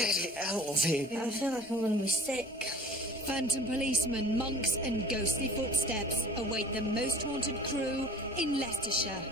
Get it out of here. I feel like I'm going to be sick. Phantom policemen, monks and ghostly footsteps await the most haunted crew in Leicestershire.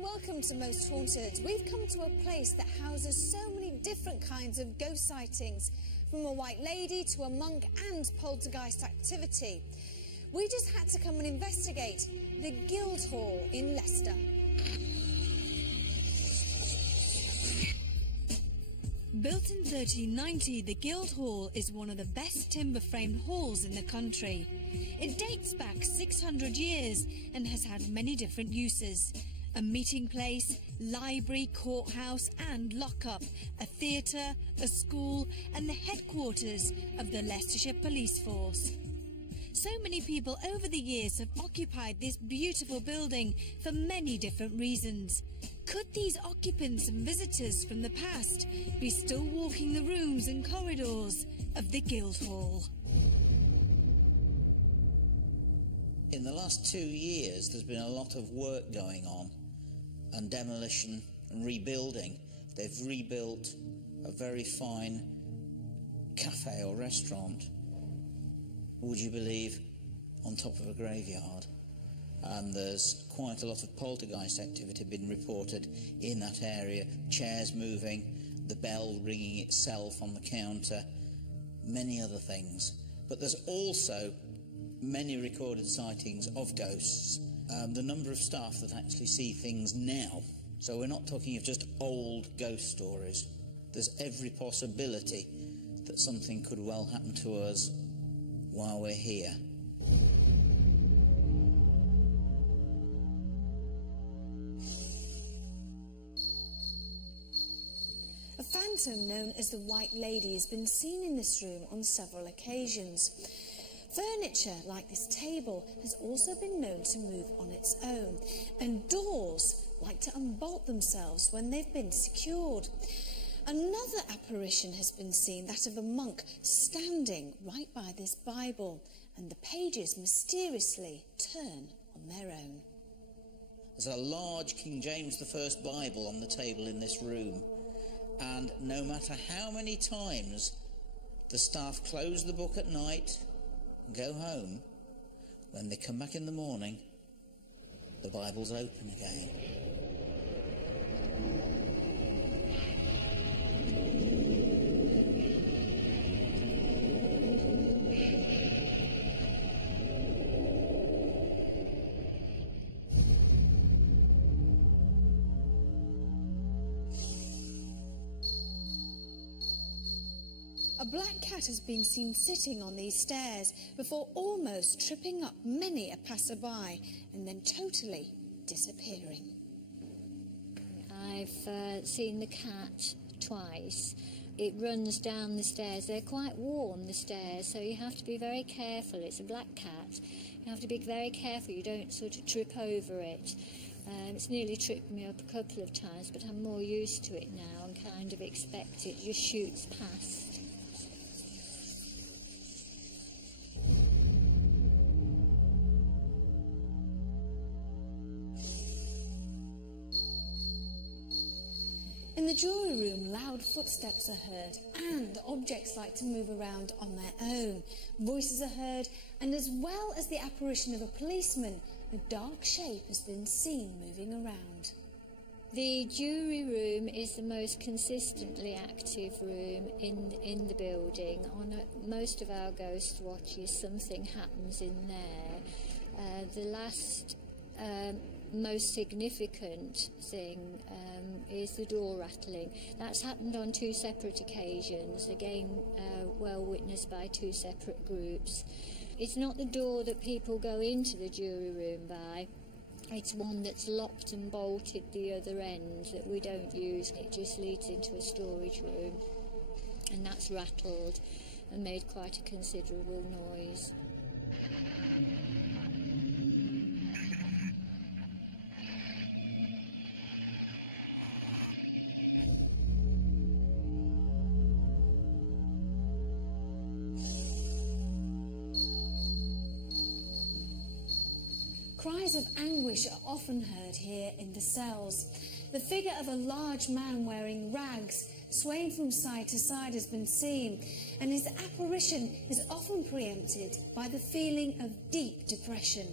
Welcome to Most Haunted. We've come to a place that houses so many different kinds of ghost sightings, from a white lady to a monk and poltergeist activity. We just had to come and investigate the Guildhall in Leicester. Built in 1390, the Guildhall is one of the best timber-framed halls in the country. It dates back 600 years and has had many different uses. A meeting place, library, courthouse and lockup, a theatre, a school and the headquarters of the Leicestershire Police Force. So many people over the years have occupied this beautiful building for many different reasons. Could these occupants and visitors from the past be still walking the rooms and corridors of the Guildhall? In the last 2 years, there's been a lot of work going on, and demolition and rebuilding. They've rebuilt a very fine cafe or restaurant, would you believe, on top of a graveyard. And there's quite a lot of poltergeist activity been reported in that area. Chairs moving, the bell ringing itself on the counter, many other things. But there's also many recorded sightings of ghosts. The number of staff that actually see things now, so we're not talking of just old ghost stories. There's every possibility that something could well happen to us while we're here. A phantom known as the White Lady has been seen in this room on several occasions. Furniture, like this table, has also been known to move on its own, and doors like to unbolt themselves when they've been secured. Another apparition has been seen, that of a monk standing right by this Bible, and the pages mysteriously turn on their own. There's a large King James I Bible on the table in this room, and no matter how many times the staff close the book at night, go home, when they come back in the morning, the Bible's open again. A black cat has been seen sitting on these stairs before almost tripping up many a passerby and then totally disappearing. I've seen the cat twice. It runs down the stairs. They're quite worn, the stairs, so you have to be very careful. It's a black cat. You have to be very careful you don't sort of trip over it. It's nearly tripped me up a couple of times, but I'm more used to it now and kind of expect it just shoots past. In the jury room, loud footsteps are heard and objects like to move around on their own. Voices are heard, and as well as the apparition of a policeman, a dark shape has been seen moving around. The jury room is the most consistently active room in the building. On most of our ghost watches, something happens in there. The last most significant thing is the door rattling. That's happened on 2 separate occasions, again well witnessed by 2 separate groups. It's not the door that people go into the jury room by, It's one that's locked and bolted the other end that we don't use. It just leads into a storage room, and that's rattled and made quite a considerable noise. Cries of anguish are often heard here in the cells. The figure of a large man wearing rags, swaying from side to side, has been seen, and his apparition is often preempted by the feeling of deep depression.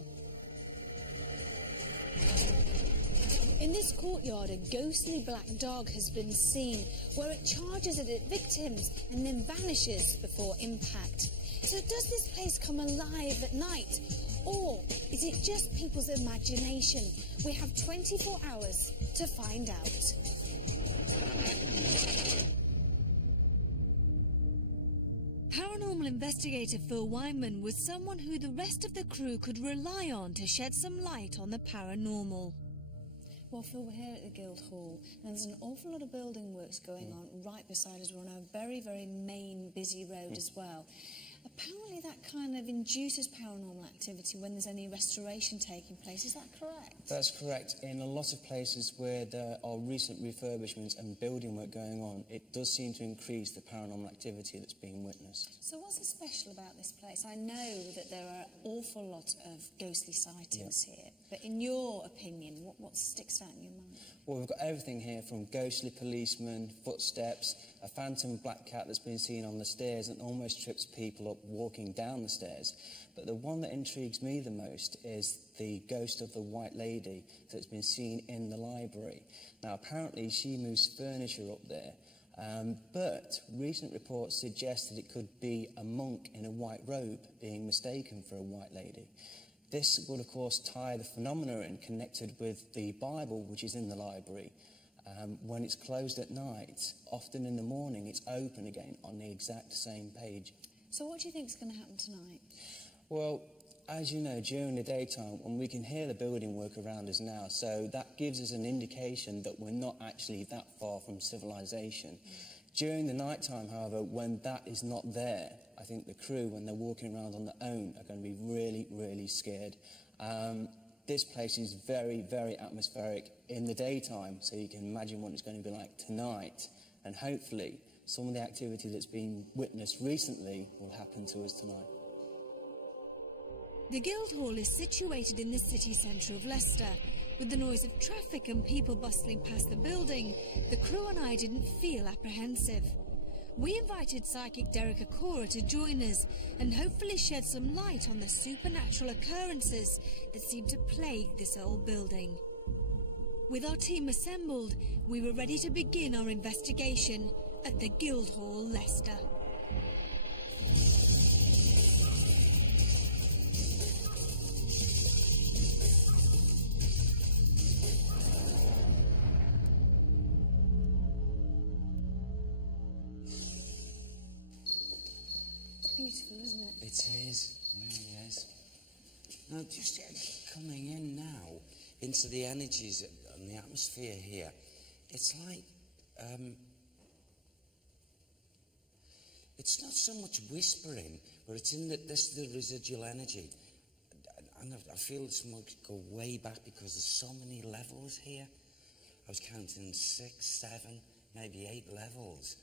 In this courtyard, a ghostly black dog has been seen, where it charges at its victims and then vanishes before impact. So does this place come alive at night? Or is it just people's imagination? We have 24 hours to find out. Paranormal investigator Phil Wyman was someone who the rest of the crew could rely on to shed some light on the paranormal. Well, Phil, we're here at the Guildhall, and there's an awful lot of building works going on right beside us. We're on a very, very main, busy road as well. Apparently that kind of induces paranormal activity when there's any restoration taking place. Is that correct? That's correct. In a lot of places where there are recent refurbishments and building work going on, it does seem to increase the paranormal activity that's being witnessed. So what's so special about this place? I know that there are an awful lot of ghostly sightings here, but in your opinion, what sticks out in your mind? Well, we've got everything here from ghostly policemen, footsteps, a phantom black cat that's been seen on the stairs and almost trips people up walking down the stairs. But the one that intrigues me the most is the ghost of the White Lady that's been seen in the library. Now, apparently she moves furniture up there, but recent reports suggest that it could be a monk in a white robe being mistaken for a white lady. This would, of course, tie the phenomena in connected with the Bible, which is in the library. When it's closed at night, often in the morning, it's open again on the exact same page. So what do you think is going to happen tonight? Well, as you know, during the daytime, when we can hear the building work around us now, so that gives us an indication that we're not actually that far from civilization. During the nighttime, however, when that is not there, I think the crew, when they're walking around on their own, are going to be really, really scared. This place is very, very atmospheric in the daytime, so you can imagine what it's going to be like tonight. And hopefully, some of the activity that's been witnessed recently will happen to us tonight. The Guildhall is situated in the city centre of Leicester. With the noise of traffic and people bustling past the building, the crew and I didn't feel apprehensive. We invited psychic Derek Akora to join us and hopefully shed some light on the supernatural occurrences that seem to plague this old building. With our team assembled, we were ready to begin our investigation at the Guildhall, Leicester. Beautiful, isn't it? It is, it really is. Now, just coming in now into the energies and the atmosphere here, it's like, it's not so much whispering, but it's in the residual energy. And I feel this must go way back because there's so many levels here. I was counting 6, 7, maybe 8 levels.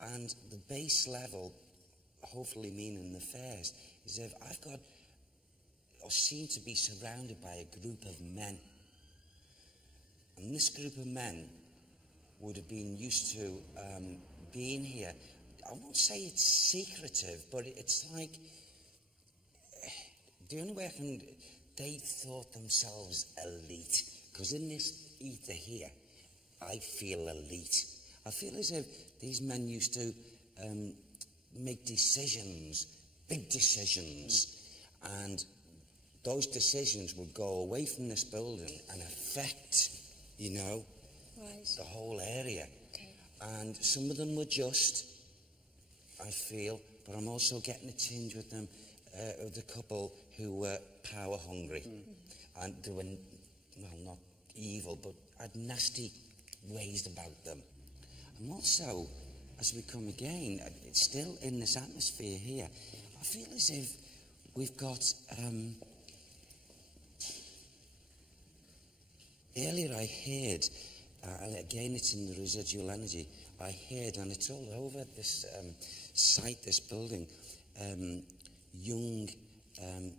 And the base level, hopefully meaning the first, is if I've got, or seem to be surrounded by a group of men. And this group of men would have been used to being here. I won't say it's secretive, but it's like, the only way I can, they thought themselves elite. Because in this ether here, I feel elite. I feel as if these men used to make decisions, big decisions, and those decisions would go away from this building and affect, you know, the whole area. Okay. And some of them were just, I feel, but I'm also getting a tinge with them, of the couple who were power hungry. And they were well, not evil, but had nasty ways about them. And also, as we come again, it's still in this atmosphere here, I feel as if we've got... earlier I heard, and again it's in the residual energy, I heard, and it's all over this site, this building, young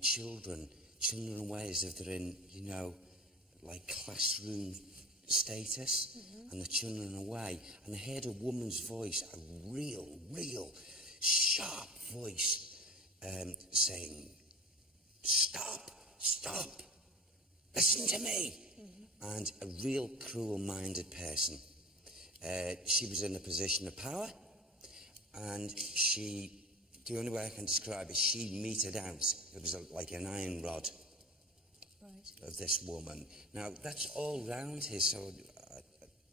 children away as if they're in, you know, like classroom status, and the children away. And I heard a woman's voice, a real sharp voice, saying, "Stop, stop, listen to me." And a real cruel-minded person. She was in a position of power, and the only way I can describe it, she meted out. It was like an iron rod of this woman. Now, that's all round here, so...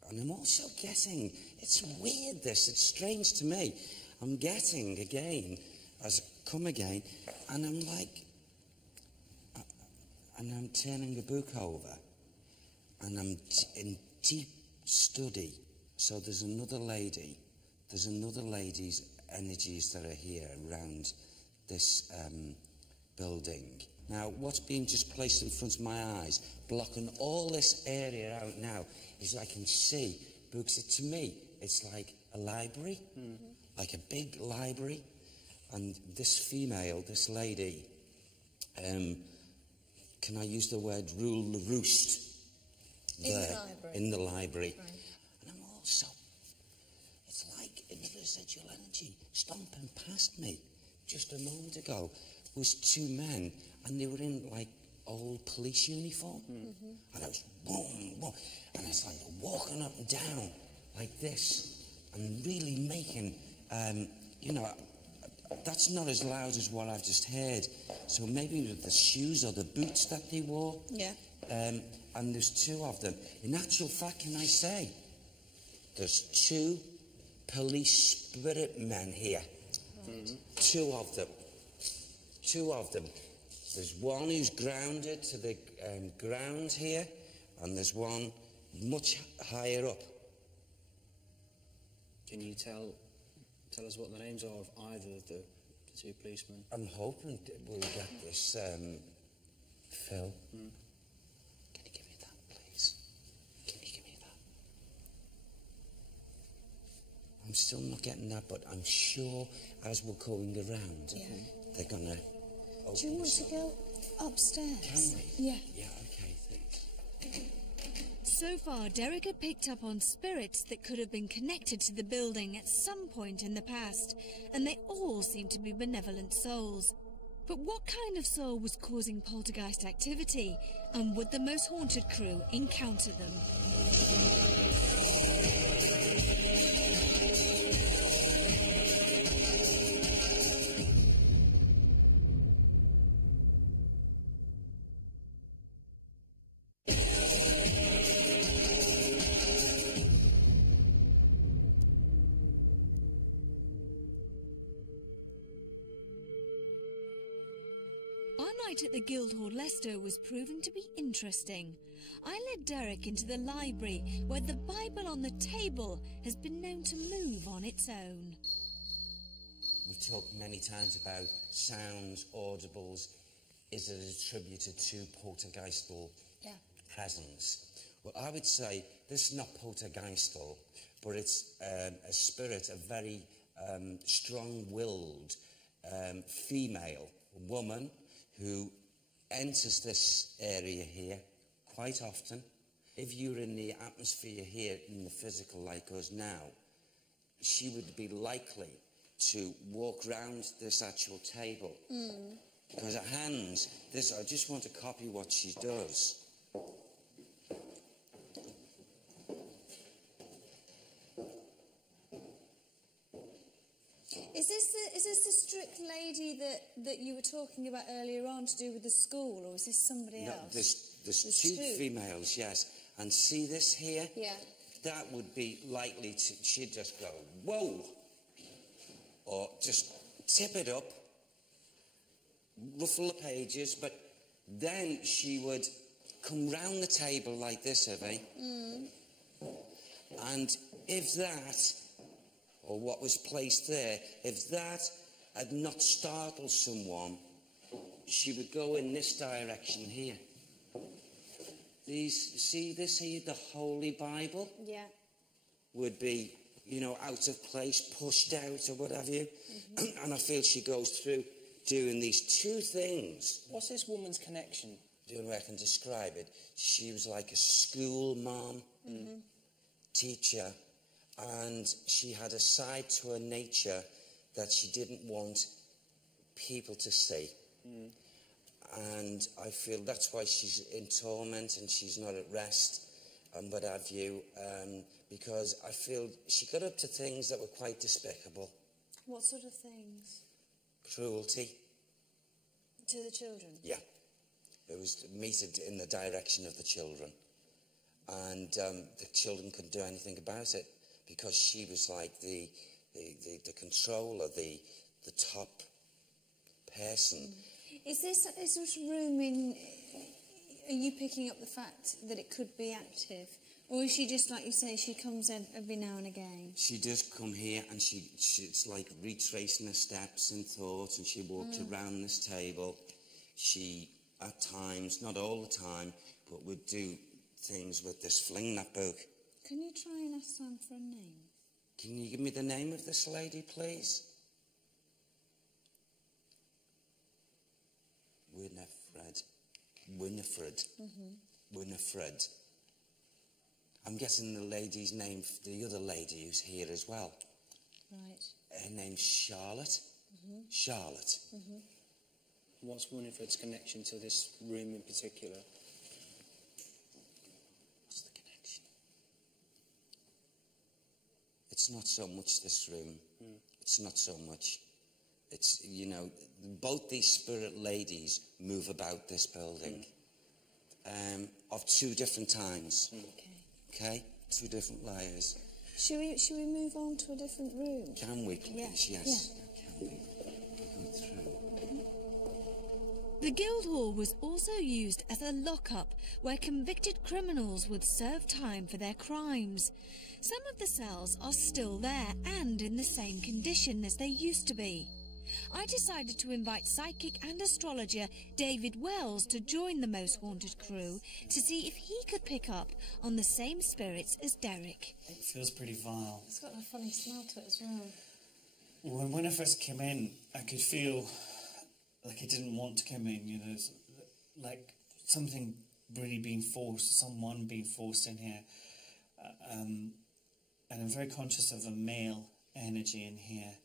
and I'm also getting... It's weird, this. It's strange to me. I'm getting, again, as I come again, and I'm like... and I'm turning a book over, and I'm in deep study. So there's another lady's energies that are here around this building. Now, what's being just placed in front of my eyes, blocking all this area out now, is I can see books. To me, it's like a library, like a big library. And this female, this lady, can I use the word rule the roost? In the library. Right. And I'm also, it's like in the residual energy, stomping past me just a moment ago was two men, and they were in like old police uniform. And I was boom, boom, and I was like walking up and down like this, and really making, you know, that's not as loud as what I've just heard. So maybe with the shoes or the boots that they wore. Yeah. And there's two of them. In actual fact, can I say, there's two police spirit men here. Two of them. There's one who's grounded to the ground here, and there's one much higher up. Can you tell us what the names are of either of the two policemen? I'm hoping that we'll get this, Phil. Can you give me that, please? Can you give me that? I'm still not getting that, but I'm sure as we're going around, they're gonna... Do you want to go upstairs? Can we? Yeah. Yeah, okay, thanks. So far, Derek had picked up on spirits that could have been connected to the building at some point in the past, and they all seem to be benevolent souls. But what kind of soul was causing poltergeist activity, and would the most haunted crew encounter them? Our night at the Guildhall Leicester was proving to be interesting. I led Derek into the library, where the Bible on the table has been known to move on its own. We've talked many times about sounds, audibles. Is it attributed to poltergeistal presence? Well, I would say this is not poltergeistal, but it's a spirit, a very strong-willed female woman who enters this area here quite often. If you're in the atmosphere here, in the physical like us now, she would be likely to walk round this actual table. Because her hands, this, I just want to copy what she does. Is this the strict lady that you were talking about earlier on to do with the school, or is this somebody else? There's two females, yes. And see this here? Yeah. That would be likely to, she'd just go, whoa! Or just tip it up, ruffle the pages, but then she would come round the table like this, have he? And if that, or what was placed there, if that had not startled someone, she would go in this direction here. See this here, the Holy Bible? Yeah. Would be, you know, out of place, pushed out or what have you. And I feel she goes through doing these two things. What's this woman's connection? The only way I can describe it, she was like a school mom, teacher, and she had a side to her nature that she didn't want people to see. And I feel that's why she's in torment and she's not at rest and what have you, because I feel she got up to things that were quite despicable. What sort of things? Cruelty. To the children? Yeah. It was meted in the direction of the children. And the children couldn't do anything about it because she was like the controller, the top person. Is this room in... Are you picking up the fact that it could be active? Or is she just, like you say, she comes in every now and again? She does come here and it's like retracing her steps and thoughts, and she walks around this table. She, at times, not all the time, but would do things with this fling that book. Can you try and ask Sam for a name? Can you give me the name of this lady, please? Winifred. I'm guessing the lady's name, the other lady who's here as well. Right. Her name's Charlotte. Charlotte. What's Winifred's connection to this room in particular? What's the connection? It's not so much this room. It's not so much. It's, you know, both these spirit ladies move about this building of two different times. Okay? Two different layers. Should we move on to a different room? Can we, please? Yeah. Yes. Can we go through? The Guildhall was also used as a lockup where convicted criminals would serve time for their crimes. Some of the cells are still there and in the same condition as they used to be. I decided to invite psychic and astrologer David Wells to join the Most Haunted crew to see if he could pick up on the same spirits as Derek. It feels pretty vile. It's got a funny smell to it as well. When I first came in, I could feel like I didn't want to come in, you know, like something really being forced, someone being forced in here. And I'm very conscious of a male energy in here.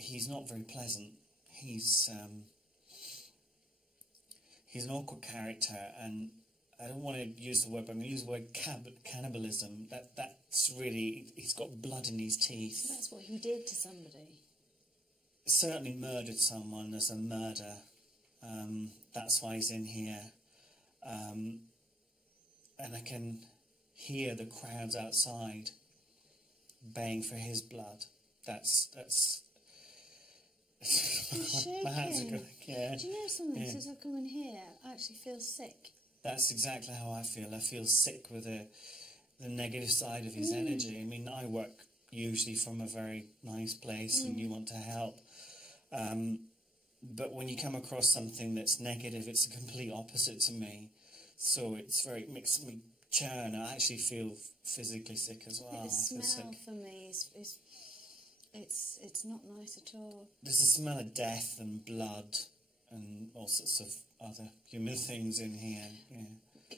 He's not very pleasant. He's an awkward character, and I don't want to use the word, but I'm going to use the word cannibalism. That's really, he's got blood in his teeth. That's what he did to somebody. Certainly murdered someone. There's a murder. That's why he's in here. And I can hear the crowds outside baying for his blood. That's You're shaking. my hands are going, yeah. Do you know something? Yeah. Since I've come in here, I actually feel sick. That's exactly how I feel. I feel sick with the negative side of his energy. I mean, I work usually from a very nice place and you want to help. But when you come across something that's negative, it's the complete opposite to me. So it makes me churn. I actually feel physically sick as well. The I feel smell sick. for me is it's not nice at all. There's a smell of death and blood and all sorts of other human things in here. Yeah.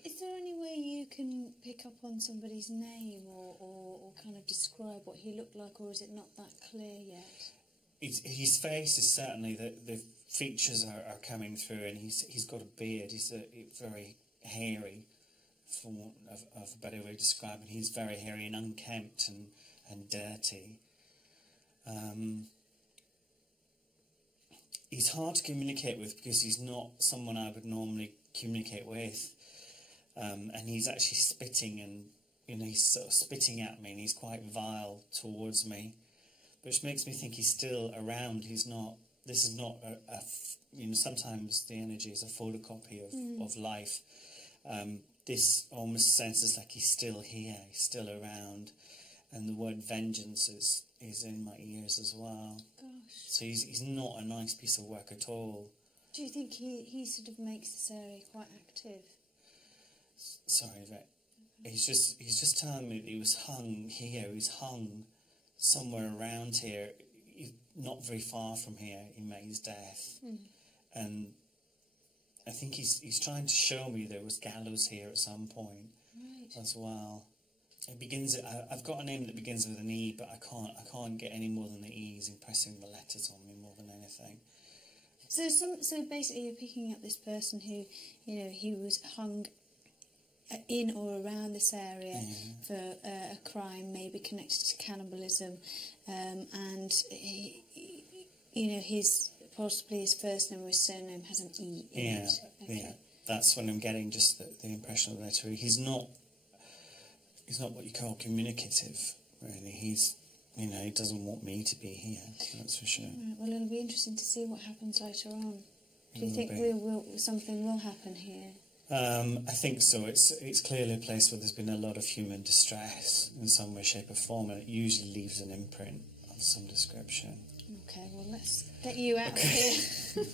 Is there any way you can pick up on somebody's name or kind of describe what he looked like, or is it not that clear yet? His face is certainly, the features are coming through, and he's got a beard. He's very hairy, for want of a better way of describing. He's very hairy and unkempt and dirty. He's hard to communicate with because he's not someone I would normally communicate with. And he's actually spitting, and he's sort of spitting at me, and he's quite vile towards me, which makes me think he's still around. He's not. this is not you know, sometimes the energy is a photocopy of life. This almost senses like he's still here, he's still around, and the word vengeance is in my ears as well. Gosh. So he's not a nice piece of work at all. Do you think he sort of makes this area quite active? Sorry, Rick. He's just telling me that he was hung here. He was hung somewhere around here, not very far from here. He met his death, and I think he's trying to show me there was gallows here at some point as well. It begins. I've got a name that begins with an E, but I can't get any more than the E's impressing the letters on me more than anything. So basically, you're picking up this person who, you know, he was hung in or around this area for a crime maybe connected to cannibalism, and he, you know, possibly his first name or his surname has an E in it. Okay. Yeah, that's when I'm getting just the impression of the letter E. He's not what you call communicative, really. You know, he doesn't want me to be here, that's for sure. Right, well, it'll be interesting to see what happens later on. Do you think something will happen here? I think so. It's clearly a place where there's been a lot of human distress in some way, shape or form, and it usually leaves an imprint of some description. Okay, well, let's get you out of here.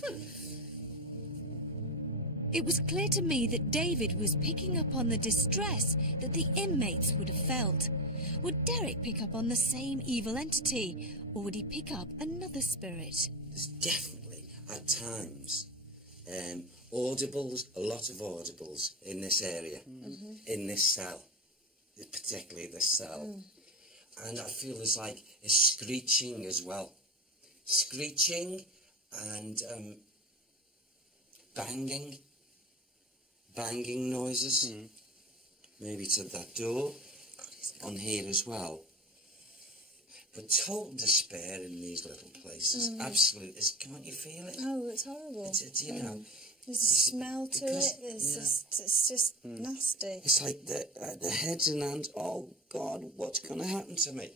It was clear to me that David was picking up on the distress that the inmates would have felt. Would Derek pick up on the same evil entity, or would he pick up another spirit? There's definitely, at times, audibles, a lot of audibles in this area, in this cell, particularly this cell. And I feel there's like a screeching as well. Screeching and banging noises. Maybe to that door on here as well. But total despair in these little places. Absolute. Can't you feel it? Oh, it's horrible. It's you know. There's a smell to it. It's just nasty. It's like the heads in hand. Oh God, what's going to happen to me?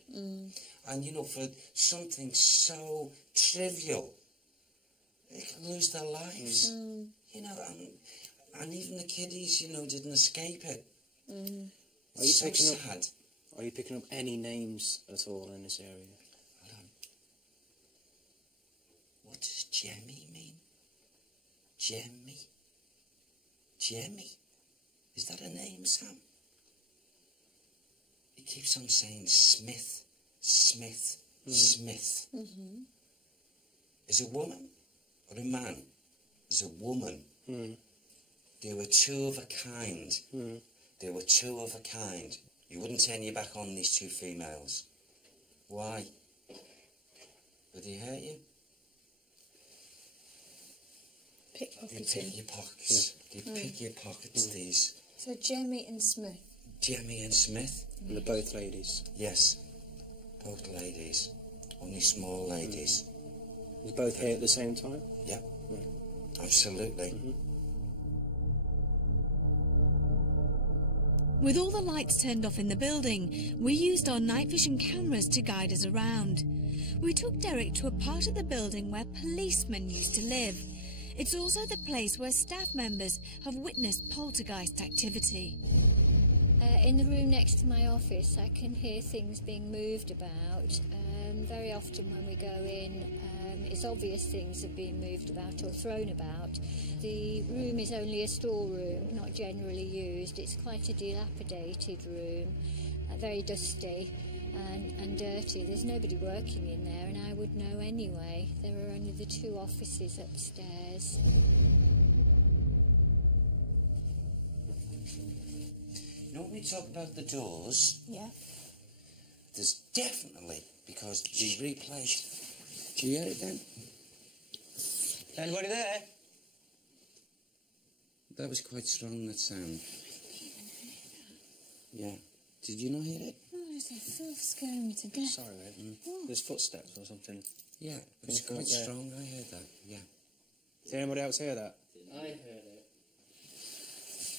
And you know, for something so trivial, they can lose their lives. You know, and even the kiddies, you know, didn't escape it. Are you picking sad. Are you picking up any names at all in this area? What does Jemmy mean? Jemmy? Is that a name, Sam? He keeps on saying Smith. Is a woman or a man? Is a woman. They were two of a kind. They were two of a kind. You wouldn't turn your back on these two females. Why? Would they hurt you? Pickpocketing. You pick your pockets. You pick your pockets, these. So Jemmy and Smith. Jemmy and Smith? And they're both ladies? Yes. Both ladies. Only small ladies. Were both here at the same time? Yep. Right. Absolutely. With all the lights turned off in the building, we used our night vision cameras to guide us around. We took Derek to a part of the building where policemen used to live. It's also the place where staff members have witnessed poltergeist activity. In the room next to my office, I can hear things being moved about. Very often when we go in, it's obvious things have been moved about or thrown about. The room is only a storeroom, not generally used. It's quite a dilapidated room, very dusty and dirty. There's nobody working in there, and I would know anyway. There are only the two offices upstairs. You know, when we talk about the doors, there's definitely, because they replaced... Do you hear it then? Anybody there? That was quite strong, that sound. Yeah. Did you not hear it? No, it's so scaring me to death. Sorry, mate. There's footsteps or something. Yeah, it was quite strong. I heard that, yeah. Did anybody else hear that? I heard it.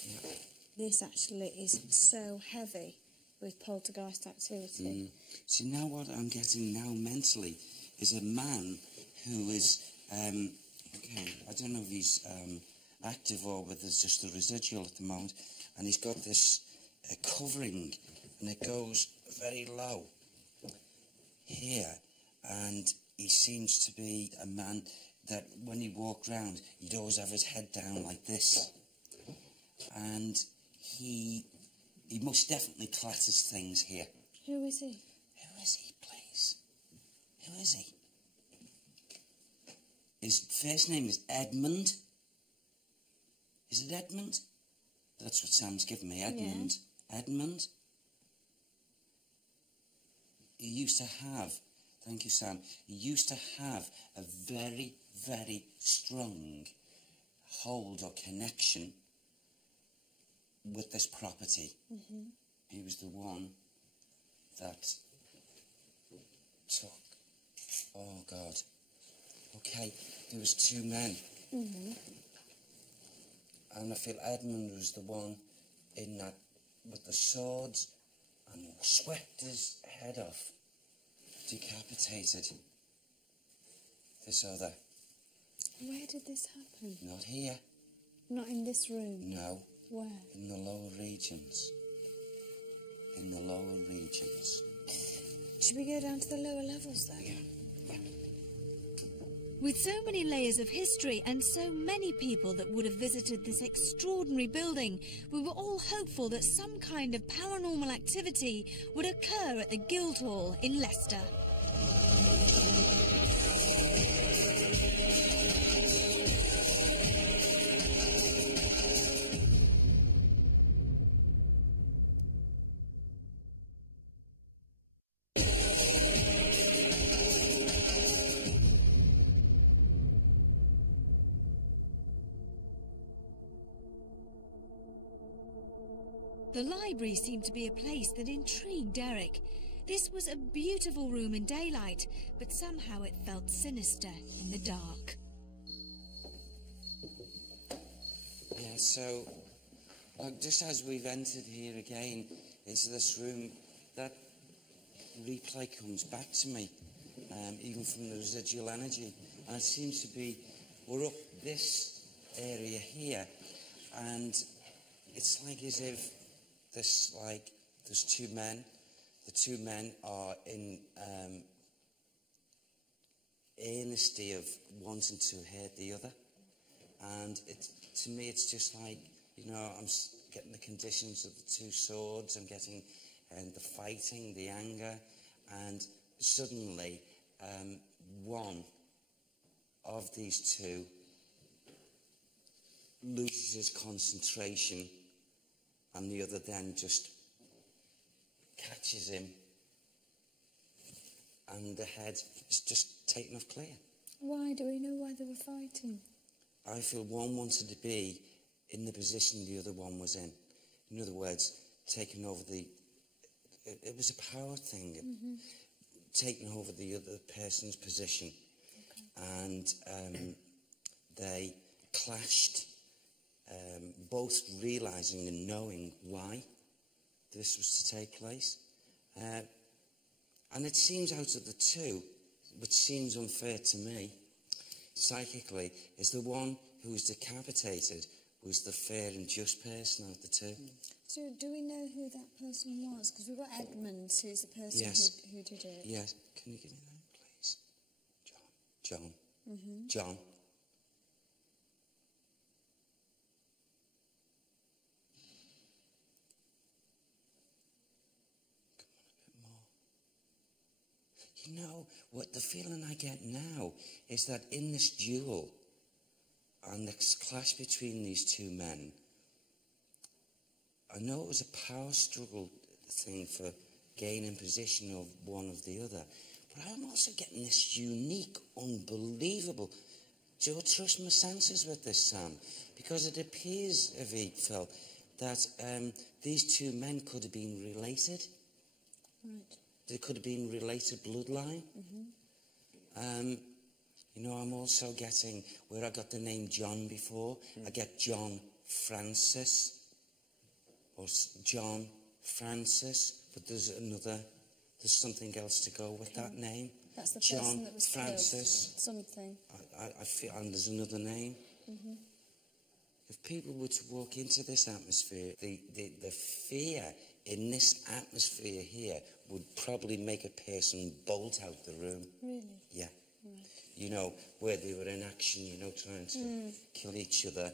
Yeah. This actually is so heavy with poltergeist activity. See, now what I'm getting now mentally is a man who is Okay, I don't know if he's active or whether there's just a residual at the moment. And he's got this covering, and it goes very low here. And he seems to be a man that when he walked round, he'd always have his head down like this. And he most definitely clatters things here. Who is he? Who is he, please? Who is he? His first name is Edmund. Is it Edmund? That's what Sam's given me, Edmund. Yeah. Edmund. He used to have, thank you, Sam, he used to have a very, very strong hold or connection with this property. Mm-hmm. He was the one that took, oh God, okay, there was two men. Mm-hmm. And I feel Edmund was the one in that with the swords and swept his head off, decapitated this other. Where did this happen? Not here. Not in this room? No. Where? In the lower regions. In the lower regions. Should we go down to the lower levels then? Yeah. With so many layers of history and so many people that would have visited this extraordinary building, we were all hopeful that some kind of paranormal activity would occur at the Guildhall in Leicester. The library seemed to be a place that intrigued Derek. This was a beautiful room in daylight, but somehow it felt sinister in the dark. Yeah, so, just as we've entered here again into this room, that replay comes back to me, even from the residual energy. And it seems to be, we're up this area here, and it's like as if there's two men. The two men are in earnesty of wanting to hurt the other. And to me, it's just like, you know, I'm getting the conditions of the two swords, I'm getting the fighting, the anger, and suddenly one of these two loses his concentration, and the other then just catches him, and the head is just taken off clear. Why? Do we know why they were fighting? I feel one wanted to be in the position the other one was in. In other words, taking over the... It was a power thing. Mm-hmm. Taking over the other person's position. Okay. And they clashed, both realising and knowing why this was to take place. And it seems out of the two, which seems unfair to me, psychically, is the one who was decapitated was the fair and just person of the two. So do we know who that person was? Because we've got Edmund, who's the person Yes. who did it. Yes. Can you give me that, please? John. Mm-hmm. John. You know, what the feeling I get now is that in this duel and this clash between these two men, I know it was a power struggle thing for gaining position of one of the other, but I'm also getting this unique, unbelievable... Do you trust my senses with this, Sam? Because it appears, Phil, that these two men could have been related. Right. They could have been related bloodline. Mm-hmm. You know, I'm also getting, where I got the name John before, I get John Francis, or John Francis, but there's something else to go with that name. That's the John, person that was Francis. killed. Something. I feel, and there's another name. If people were to walk into this atmosphere, the fear in this atmosphere here would probably make a person bolt out the room. Really? Yeah. You know, where they were in action, you know, trying to kill each other.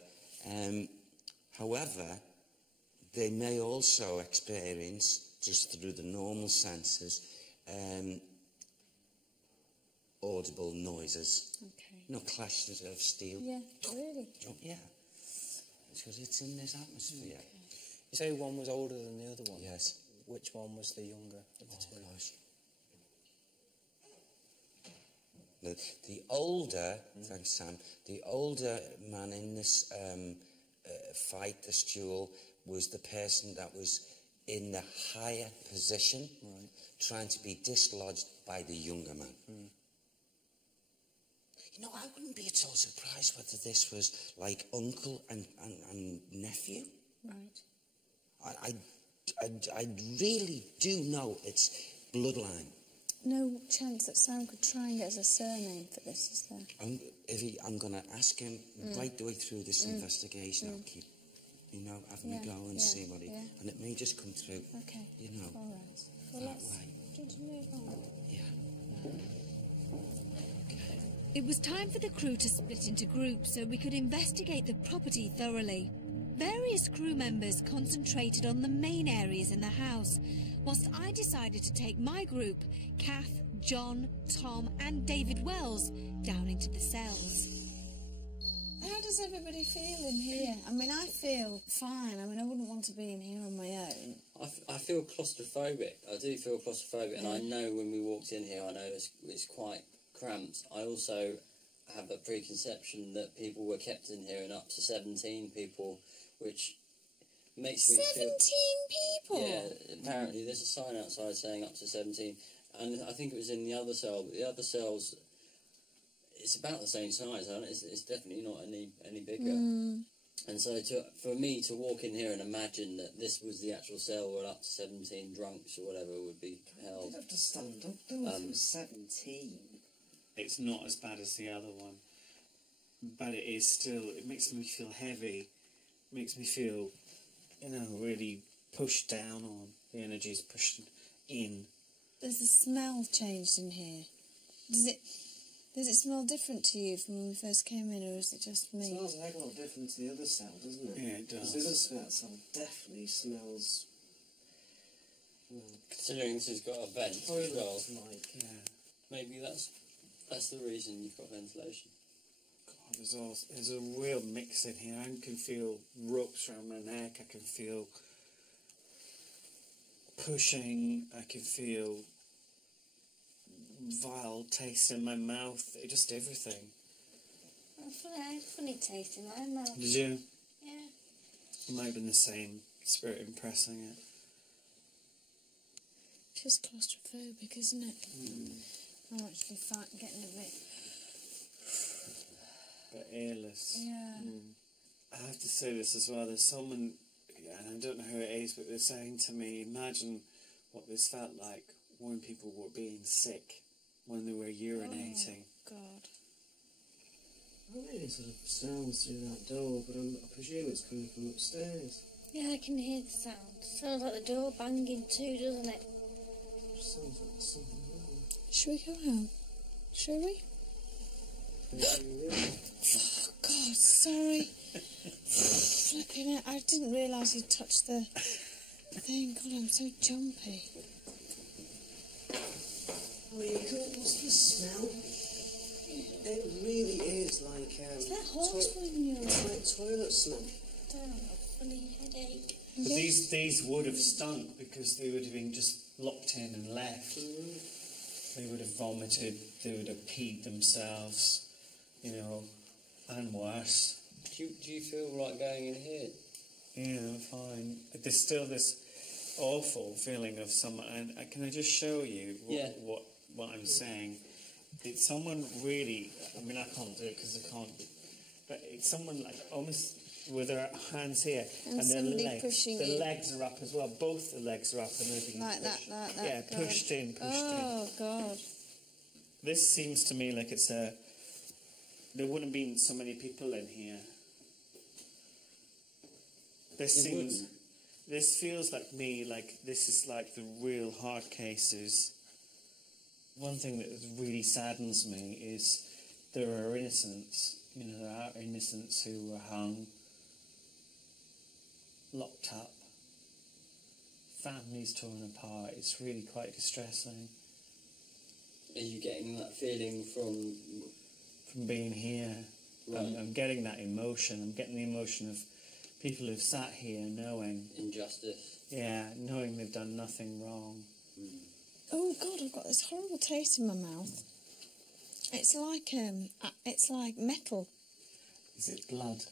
However, they may also experience, just through the normal senses, audible noises. Okay. You know, clashes of steel. Yeah, really? Oh, yeah. Because it's in this atmosphere. You say one was older than the other one? Yes. Which one was the younger of the two? Gosh. The older, thanks Sam, the older man in this fight, this duel, was the person that was in the higher position, trying to be dislodged by the younger man. You know, I wouldn't be at all surprised whether this was like uncle and nephew. Right. I really do know it's bloodline. No chance that Sam could try and get us a surname for this, is there? I'm going to ask him right the way through this investigation. I'll keep, you know, having a go and see what he... And it may just come through, Okay. you know, All right. Well, that let's... way. Do you want to move on? Yeah. It was time for the crew to split into groups so we could investigate the property thoroughly. Various crew members concentrated on the main areas in the house, whilst I decided to take my group, Kath, John, Tom and David Wells, down into the cells. How does everybody feel in here? I mean, I feel fine. I mean, I wouldn't want to be in here on my own. I feel claustrophobic. I do feel claustrophobic, and I know when we walked in here, I know it's quite cramped. I also have a preconception that people were kept in here and up to 17 people, which makes me 17 people? Yeah, apparently there's a sign outside saying up to 17, and I think it was in the other cell, but the other cells, it's about the same size, and it's definitely not any bigger. And so for me to walk in here and imagine that this was the actual cell where up to 17 drunks or whatever would be held. You'd have to stand up though if it was 17. It's not as bad as the other one, but it is still, it makes me feel heavy, makes me feel, you know, really pushed down on. The energy's pushed in. There's the smell changed in here. Does it smell different to you from when we first came in, or is it just me? It smells a heck of a lot different to the other cell, doesn't it? Yeah, it does. The other cell definitely smells... Considering this has got a vent as well, like... Yeah. maybe that's the reason you've got ventilation. God, there's a real mix in here. I can feel ropes around my neck. I can feel pushing. I can feel vile taste in my mouth. Just everything. I had a funny taste in my mouth. Did you? Yeah. It might have been the same spirit impressing it. Just claustrophobic, isn't it? I'm actually getting a bit... But airless. Yeah. I have to say this as well. There's someone, and I don't know who it is, but they're saying to me, imagine what this felt like when people were being sick, when they were urinating. Oh, God. I don't really sort of sounds through that door, but I presume it's coming from upstairs. Yeah, I can hear the sound. Sounds like the door banging too, doesn't it? Sounds like there's something wrong. Should we go out? Shall we? Yeah. Oh, God, sorry. Flipping it. I didn't realise you'd touched the thing. God, I'm so jumpy. Oh, yeah, what's the smell? It really is like... Is that horse food in your it's like toilet smell. I don't have a funny headache. But these would have stunk because they would have been just locked in and left. They would have vomited, they would have peed themselves, you know, and worse. Do you feel like going in here? Yeah, I'm fine. There's still this awful feeling of someone, and can I just show you what I'm saying? It's someone really, I mean, I can't do it because I can't, but it's someone like almost with their hands here And their somebody legs. pushing The you. legs are up as well. Both the legs are up and they're being Like pushed. that. Yeah, God. pushed in. Oh, God. This seems to me like it's a... There wouldn't have been so many people in here. This feels like me, like this is like the real hard cases. One thing that really saddens me is there are innocents, you know, there are innocents who were hung, locked up, families torn apart. It's really quite distressing. Are you getting that feeling from being here? Right. I'm getting that emotion. I'm getting the emotion of people who've sat here knowing... Injustice. Yeah, knowing they've done nothing wrong. Oh God, I've got this horrible taste in my mouth. It's like metal. Is it blood?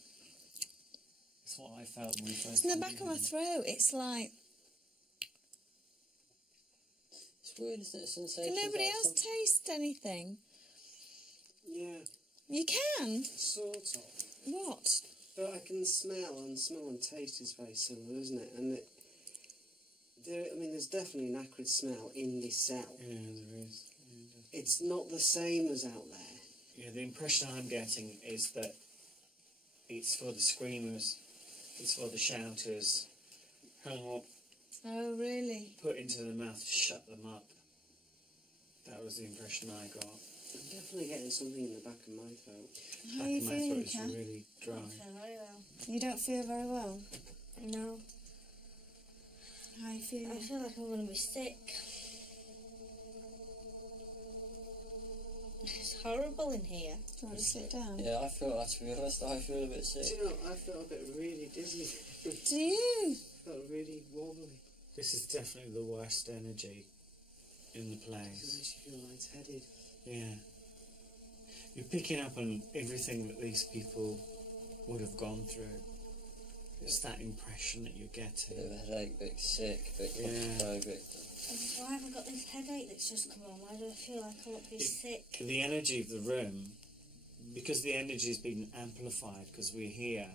It's what I felt when we first... It's in the back of my throat. It's like... It's weird, isn't it? Sensation. Can nobody else taste anything? Yeah. You can? Sort of. What? But I can smell and taste is very similar, isn't it? And there's definitely an acrid smell in this cell. Yeah, there is. Yeah, it's not the same as out there. Yeah, the impression I'm getting is that it's for the screamers, it's for the shouters, hung up, Oh, really? put into the mouth to shut them up. That was the impression I got. I'm definitely getting something in the back of my throat. How are you My feeling, throat is Kat? really dry. I don't feel very well. You don't feel very well? No. How are you feeling? I feel like I'm going to be sick. It's horrible in here. Do you want to sit down? Yeah, I feel, to be honest, I feel a bit sick. Do you know, I felt a bit really dizzy. Do you? I felt really wobbly. This is definitely the worst energy in the It place. makes you feel lightheaded. Yeah. You're picking up on everything that these people would have gone through. It's that impression that you're getting. Bit of a headache, bit sick, bit Yeah. claustrophobic. Why have I got this headache that's just come on? Why do I feel like I might be sick? The energy of the room, because the energy has been amplified because we're here,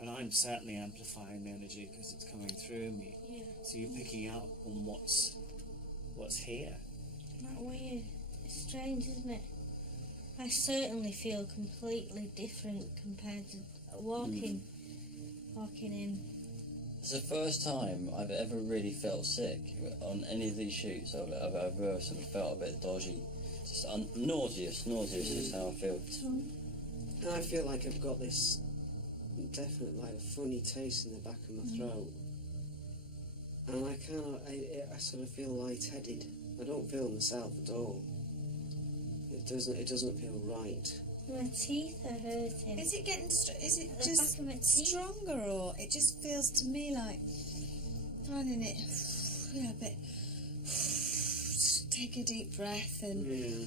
and I'm certainly amplifying the energy because it's coming through me. Yeah. So you're picking up on what's here. Isn't that weird? It's strange, isn't it? I certainly feel completely different compared to walking in. It's the first time I've ever really felt sick on any of these shoots. I've ever sort of felt a bit dodgy. Just nauseous is how I feel. And I feel like I've got this definite, like, funny taste in the back of my throat. And I sort of feel lightheaded. I don't feel myself at all. It doesn't feel right. My teeth are hurting. Is it getting? Is it The just back of my teeth. stronger, or it just feels to me like finding it, a bit. Take a deep breath and. Yeah.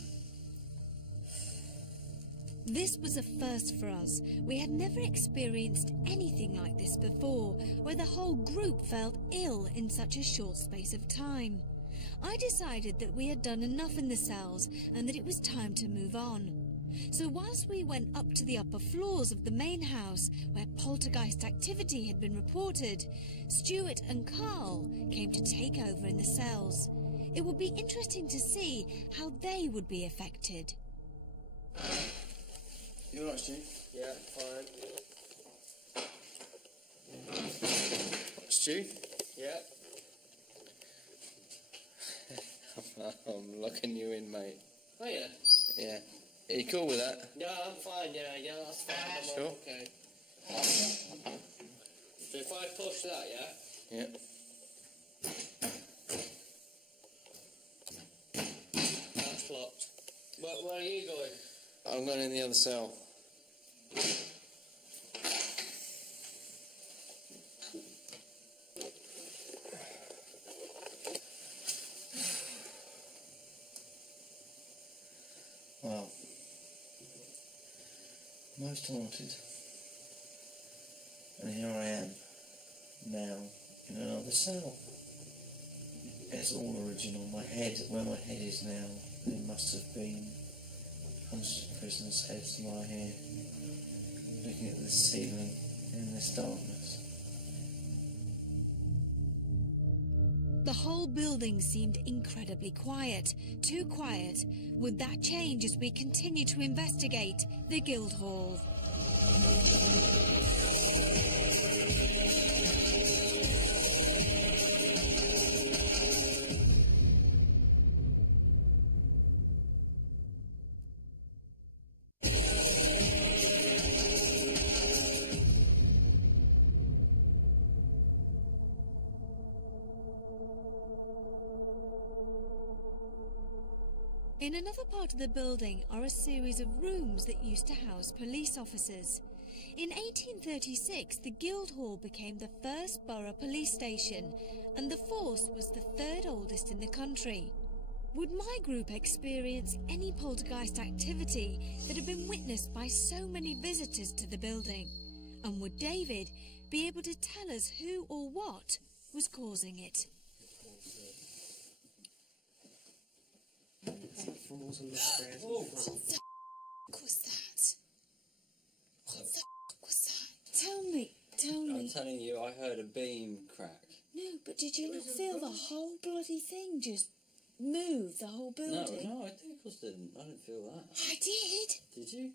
This was a first for us. We had never experienced anything like this before, where the whole group felt ill in such a short space of time. I decided that we had done enough in the cells and that it was time to move on. So whilst we went up to the upper floors of the main house, where poltergeist activity had been reported, Stuart and Carl came to take over in the cells. It would be interesting to see how they would be affected. You alright, Stu? Yeah, fine. Stu? Yeah. I'm locking you in, mate. Oh yeah. Yeah. Are you cool with that? Yeah, I'm fine. Yeah, that's fine. I'm Sure. okay. So if I push that, yeah. Yeah. That's locked. Where are you going? I'm going in the other cell. Well, most haunted. And here I am, now, in another cell. It's all original. My head, where my head is now, it must have been hundreds of prisoners' heads lie here, looking at the ceiling in this darkness. The whole building seemed incredibly quiet, too quiet. Would that change as we continue to investigate the Guildhall? In another part of the building are a series of rooms that used to house police officers. In 1836, the Guildhall became the first borough police station, and the force was the third oldest in the country. Would my group experience any poltergeist activity that had been witnessed by so many visitors to the building? And would David be able to tell us who or what was causing it? Falls on the stairs. What the f*** was that? What the f*** was that? Tell me. I'm telling you, I heard a beam crack. No, but did you not feel the whole bloody thing just move, the whole building? No, I of course didn't. I didn't feel that. I did. Did you?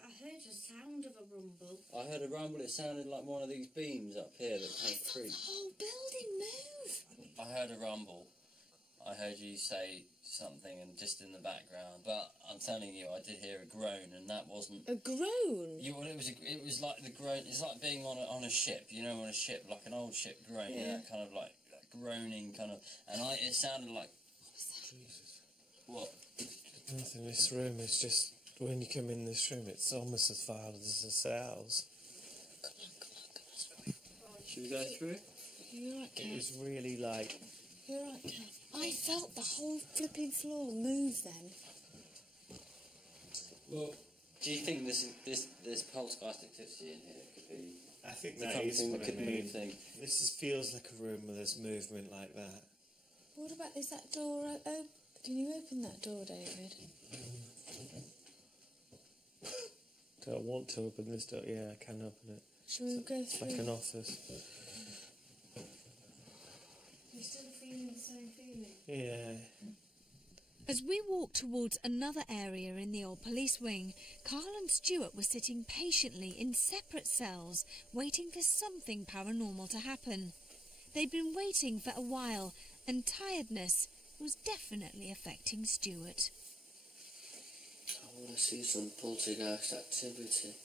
I heard a sound of a rumble. I heard a rumble. It sounded like one of these beams up here that kind of creaked. The whole building move. I heard a rumble. I heard you say something and just in the background, but I'm telling you, I did hear a groan, and that wasn't a groan. It was like the groan. It's like being on a ship, you know, on a ship, like an old ship groan, yeah, kind of like groaning, kind of. And it sounded like. Jesus. What? Nothing in this room. It's just when you come in this room, it's almost as far as the cells. Come on. Should we go through? You're right, Kev. It was really like. You're right, Kev. I felt the whole flipping floor move then. Well, do you think this poltergeist activity in here could be? I think that is what could move things. This feels like a room where there's movement like that. What about, is that door open? Can you open that door, David? Do I want to open this door? Yeah, I can open it. Shall we go through? Like an office. You're still feeling the same feeling? Yeah. As we walked towards another area in the old police wing, Carl and Stuart were sitting patiently in separate cells, waiting for something paranormal to happen. They'd been waiting for a while, and tiredness was definitely affecting Stuart. I want to see some poltergeist activity.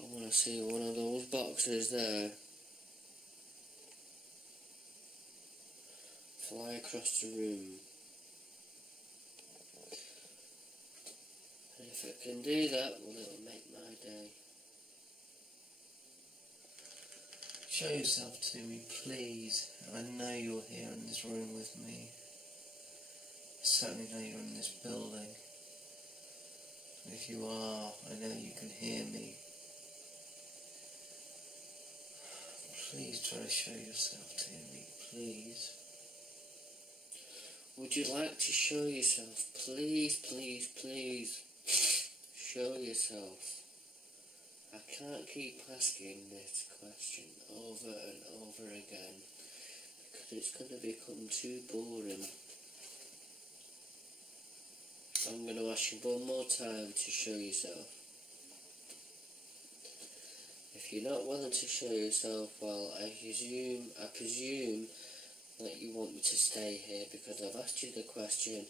I want to see one of those boxes there fly across the room. And if it can do that, well, it'll make my day. Show yourself to me, please. I know you're here in this room with me. I certainly know you're in this building. And if you are, I know you can hear me. Please try to show yourself to me, please. Would you like to show yourself? Please, please, please. Show yourself. I can't keep asking this question over and over again because it's going to become too boring. I'm going to ask you one more time to show yourself. If you're not willing to show yourself, well, I presume that you want me to stay here because I've asked you the question.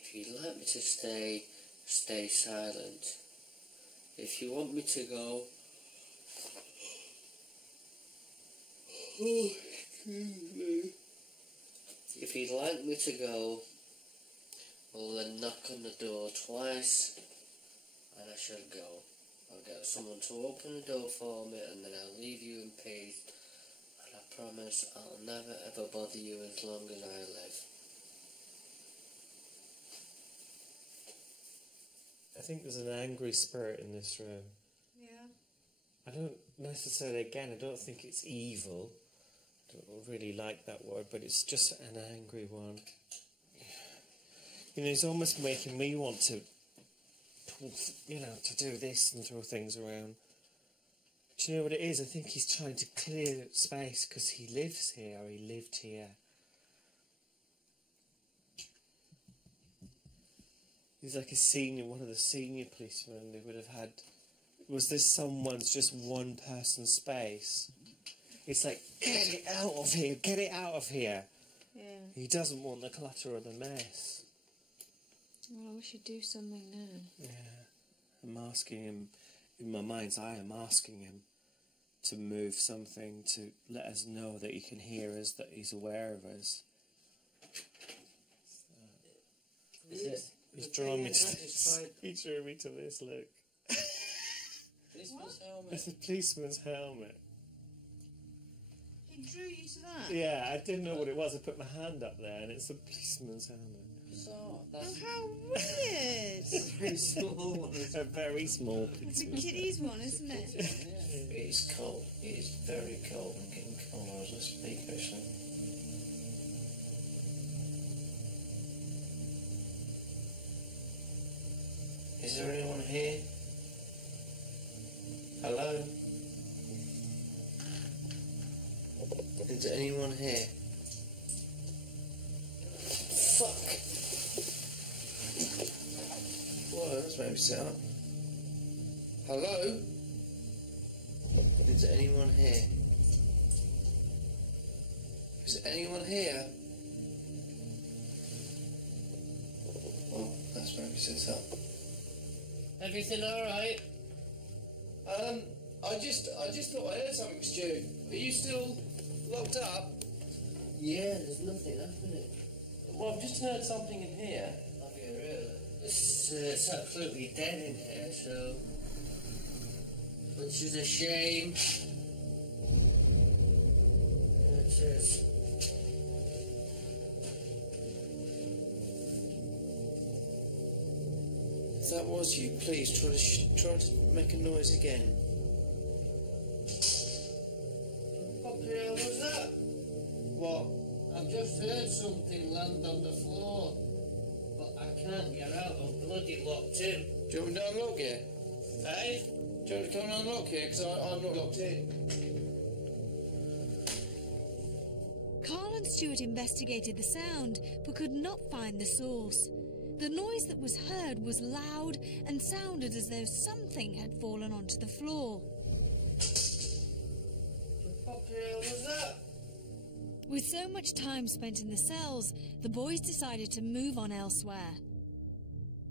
If you'd like me to stay, stay silent. If you want me to go, if you'd like me to go, well then knock on the door twice and I shall go. I'll get someone to open the door for me and then I'll leave you in peace. And I promise I'll never ever bother you as long as I live. I think there's an angry spirit in this room. Yeah. I don't necessarily, again, I don't think it's evil. I don't really like that word, but it's just an angry one. You know, it's almost making me want to, you know, to do this and throw things around. Do you know what it is? I think he's trying to clear space because he lives here, or he lived here. He's like one of the senior policemen. They would have had. Was this someone's just one person's space? It's like, get it out of here, get it out of here. Yeah. He doesn't want the clutter or the mess. Well, I wish he'd do something now. Yeah. I'm asking him, in my mind's eye, I'm asking him to move something to let us know that he can hear us, that he's aware of us. He's drawn me to this. He drew me to this, look. Policeman's helmet. It's a policeman's helmet. He drew you to that? Yeah, I didn't know what it was. I put my hand up there and it's a policeman's helmet. Bizarre. Oh, how weird! A very small one. A very small It's a kiddie's one, isn't it? It is cold. It is very cold and getting colder as I speak, actually. Is there anyone here? Hello? Is there anyone here? Fuck! Well, that's maybe set up. Hello? Is there anyone here? Is there anyone here? Well, that's maybe set up. Everything alright? I just thought I heard something, Stu. Are you still locked up? Yeah, there's nothing happening. Well, I've just heard something in here. Have you really? It's absolutely dead in here, so... Which is a shame. It is. If that was you, please try to make a noise again. What the hell was that? What? I've just heard something land on the floor. But I can't get out, I'm bloody locked in. Do you want me to unlock here? Hey? Do you want to come and unlock here? Because I'm not locked in. Carl and Stuart investigated the sound, but could not find the source. The noise that was heard was loud and sounded as though something had fallen onto the floor. What the hell was that? With so much time spent in the cells, the boys decided to move on elsewhere.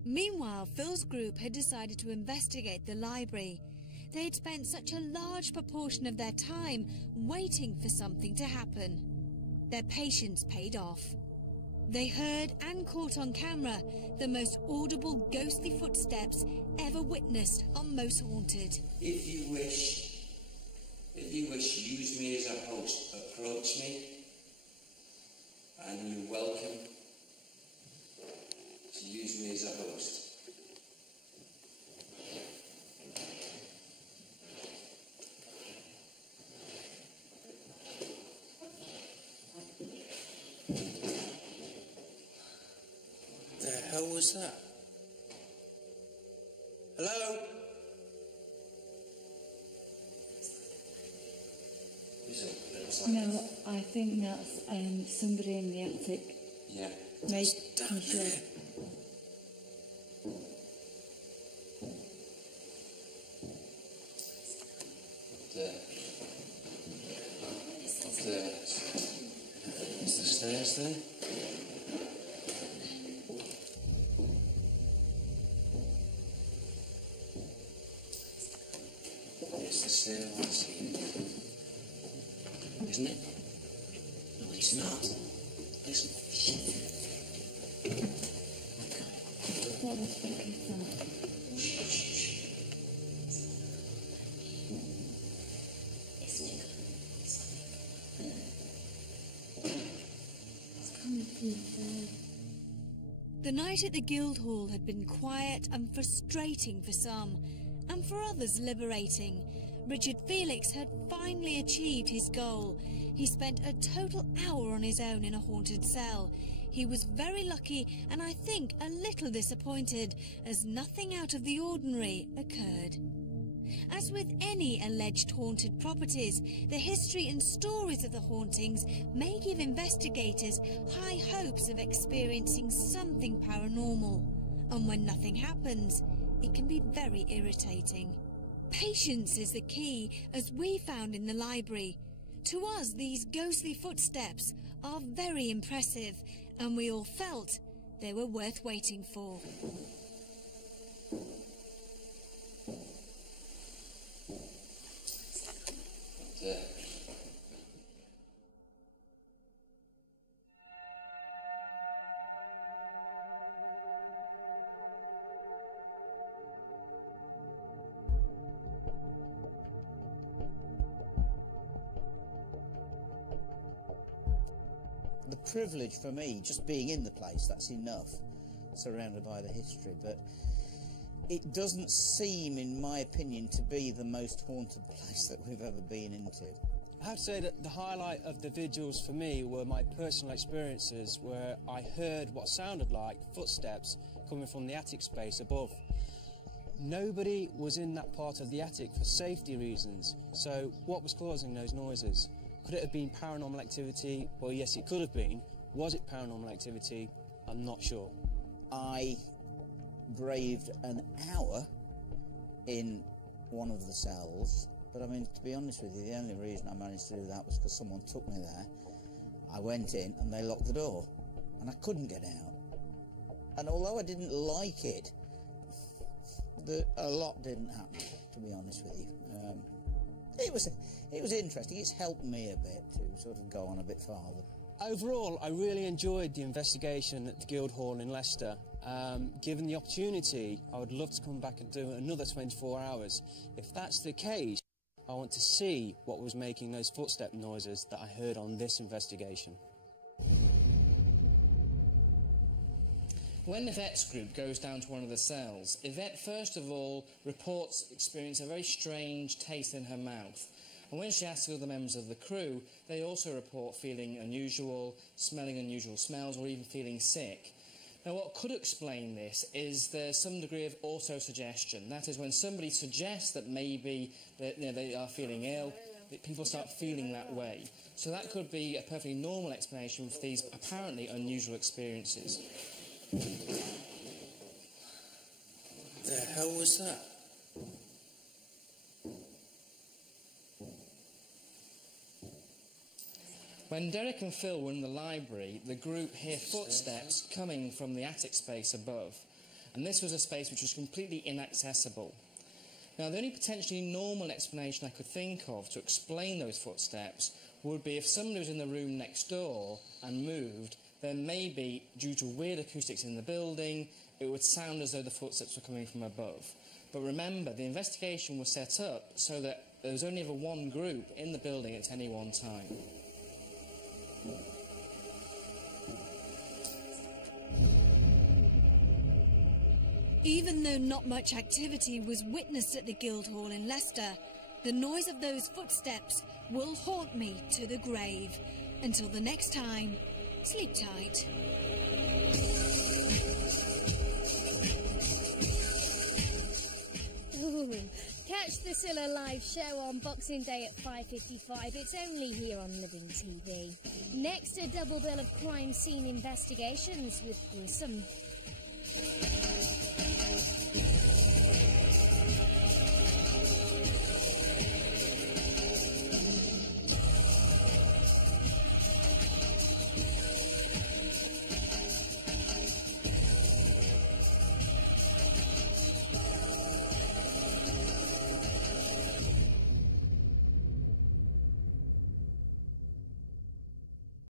Meanwhile, Phil's group had decided to investigate the library. They had spent such a large proportion of their time waiting for something to happen. Their patience paid off. They heard and caught on camera the most audible ghostly footsteps ever witnessed on Most Haunted. If you wish, use me as a host. Approach me, and you're welcome to use me as a host. The hell was that? Hello? No, I think that's somebody in the attic. Yeah. Making sure. There. Up there. Is the stairs there? It's the stairwells here. Isn't it? No, it's not. Listen. What the fuck is that? Shh. It's coming from the bed. The night at the Guildhall had been quiet and frustrating for some, and for others liberating. Richard Felix had finally achieved his goal. He spent a total hour on his own in a haunted cell. He was very lucky and I think a little disappointed, as nothing out of the ordinary occurred. As with any alleged haunted properties, the history and stories of the hauntings may give investigators high hopes of experiencing something paranormal. And when nothing happens, it can be very irritating. Patience is the key, as we found in the library. To us, these ghostly footsteps are very impressive, and we all felt they were worth waiting for. The privilege for me, just being in the place, that's enough, surrounded by the history, but it doesn't seem, in my opinion, to be the most haunted place that we've ever been into. I have to say that the highlight of the vigils for me were my personal experiences where I heard what sounded like footsteps coming from the attic space above. Nobody was in that part of the attic for safety reasons, so what was causing those noises? Could it have been paranormal activity? Well, yes, it could have been. Was it paranormal activity? I'm not sure. I braved an hour in one of the cells, but I mean, to be honest with you, the only reason I managed to do that was because someone took me there. I went in and they locked the door, and I couldn't get out. And although I didn't like it, a lot didn't happen, to be honest with you. It was interesting. It's helped me a bit to sort of go on a bit farther. Overall, I really enjoyed the investigation at the Guildhall in Leicester. Given the opportunity, I would love to come back and do another 24 hours. If that's the case, I want to see what was making those footstep noises that I heard on this investigation. When Yvette's group goes down to one of the cells, Yvette first of all reports experiencing a very strange taste in her mouth. And when she asks the other members of the crew, they also report feeling unusual, smelling unusual smells, or even feeling sick. Now, what could explain this is there's some degree of autosuggestion. That is, when somebody suggests that maybe they are feeling ill, that people start feeling that way. So that could be a perfectly normal explanation for these apparently unusual experiences. The hell was that? When Derek and Phil were in the library, the group hear footsteps coming from the attic space above, and this was a space which was completely inaccessible. Now, the only potentially normal explanation I could think of to explain those footsteps would be if somebody was in the room next door and moved, then maybe, due to weird acoustics in the building, it would sound as though the footsteps were coming from above. But remember, the investigation was set up so that there was only ever one group in the building at any one time. Even though not much activity was witnessed at the Guildhall in Leicester, the noise of those footsteps will haunt me to the grave. Until the next time, sleep tight. Ooh. Catch the Scylla live show on Boxing Day at 5:55. It's only here on Living TV. Next, a double bill of crime scene investigations with gruesome